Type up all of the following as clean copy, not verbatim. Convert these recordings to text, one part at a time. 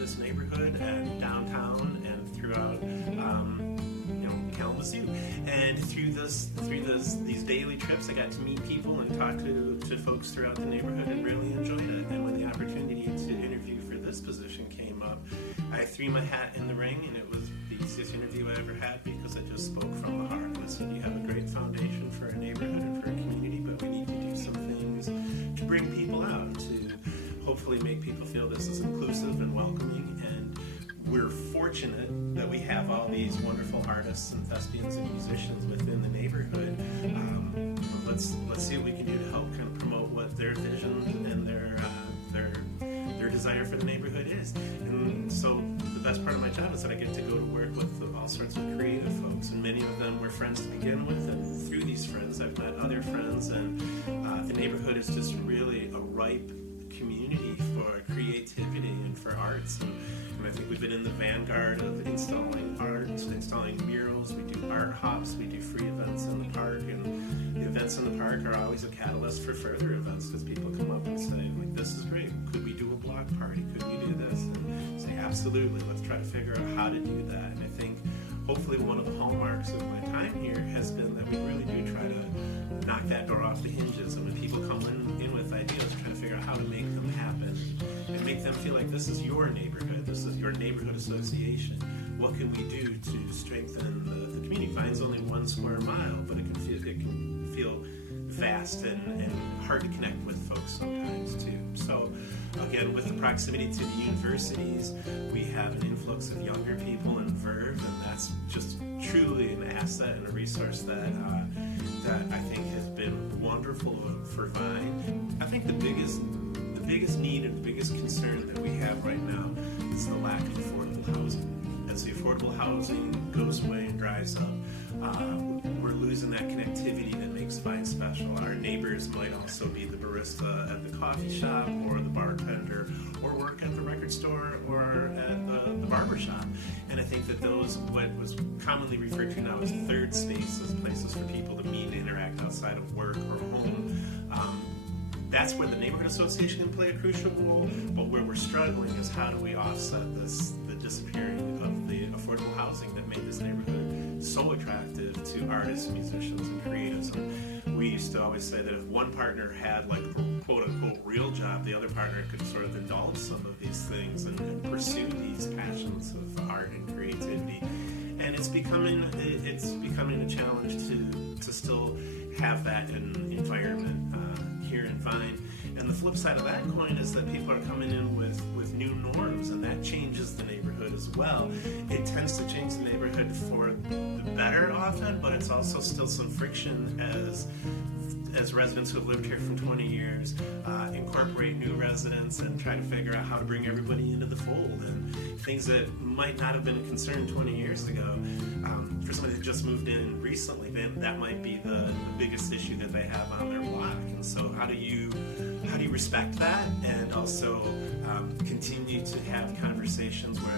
this neighborhood and downtown and throughout Kalamazoo. And through these daily trips, I got to meet people and talk to folks throughout the neighborhood and really enjoyed it. And when the opportunity to interview for this position came up, I threw my hat in the ring, and it was the easiest interview I ever had because I just spoke from the heart. And I said, you have a great foundation for a neighborhood and for a community, but we need to do some things to bring people out, to hopefully make people feel this is inclusive and welcoming. And we're fortunate that we have all these wonderful artists and thespians and musicians within the neighborhood. Let's see what we can do to help kind of promote what their vision and their desire for the neighborhood is. And so the best part of my job is that I get to go to work with all sorts of creative folks, and many of them were friends to begin with, and through these friends I've met other friends, and the neighborhood is just really a ripe community for creativity and for arts. And I think we've been in the vanguard of installing art, installing murals. We do art hops, we do free events in the park, and the events in the park are always a catalyst for further events because people come up and say, like, this is great, could we do a block party, could we do this? And say, absolutely, let's try to figure out how to do that. And I think hopefully one of the hallmarks of my time here has been that we really do try to knock that door off the hinges, and when people come in with ideas, try to figure out how to make them happen and make them feel like this is your neighborhood, this is your neighborhood association. What can we do to strengthen the community? Vine's only 1 square mile, but it can feel vast and hard to connect with folks sometimes too. So again, with the proximity to the universities, we have an influx of younger people in Verve, and that's just truly an asset and a resource that I think has been wonderful for Vine. I think the biggest need and the biggest concern that we have right now is the lack of affordable housing. As the affordable housing goes away and dries up, we're losing that connectivity that makes Vine special. Our neighbors might also be the barista at the coffee shop, or the bartender, or work at the record store, or at the barber shop. And I think that those, what was commonly referred to now as third spaces, places for people to meet and interact outside of work or home, that's where the neighborhood association can play a crucial role. But where we're struggling is how do we offset the disappearing of the affordable housing that made this neighborhood so attractive to artists, musicians, and creatives. And we used to always say that if one partner had like a quote-unquote real job, the other partner could sort of indulge some of these things and pursue these passions of art and creativity. And it's becoming a challenge to still have that environment here in Vine. And the flip side of that coin is that people are coming in with new norms, and that changes the neighborhood as well. It tends to change the neighborhood for the better often, but it's also still some friction as residents who have lived here for 20 years incorporate new residents and try to figure out how to bring everybody into the fold, and things that might not have been a concern 20 years ago. For somebody that just moved in recently, then that might be the biggest issue that they have on their block. And so how do you respect that, and also continue to have conversations where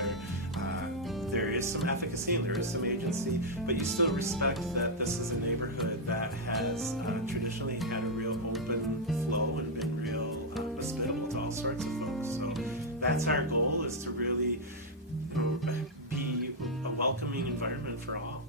there is some efficacy and there is some agency, but you still respect that this is a neighborhood that has traditionally had a real open flow and been real hospitable to all sorts of folks. So that's our goal, is to really be a welcoming environment for all.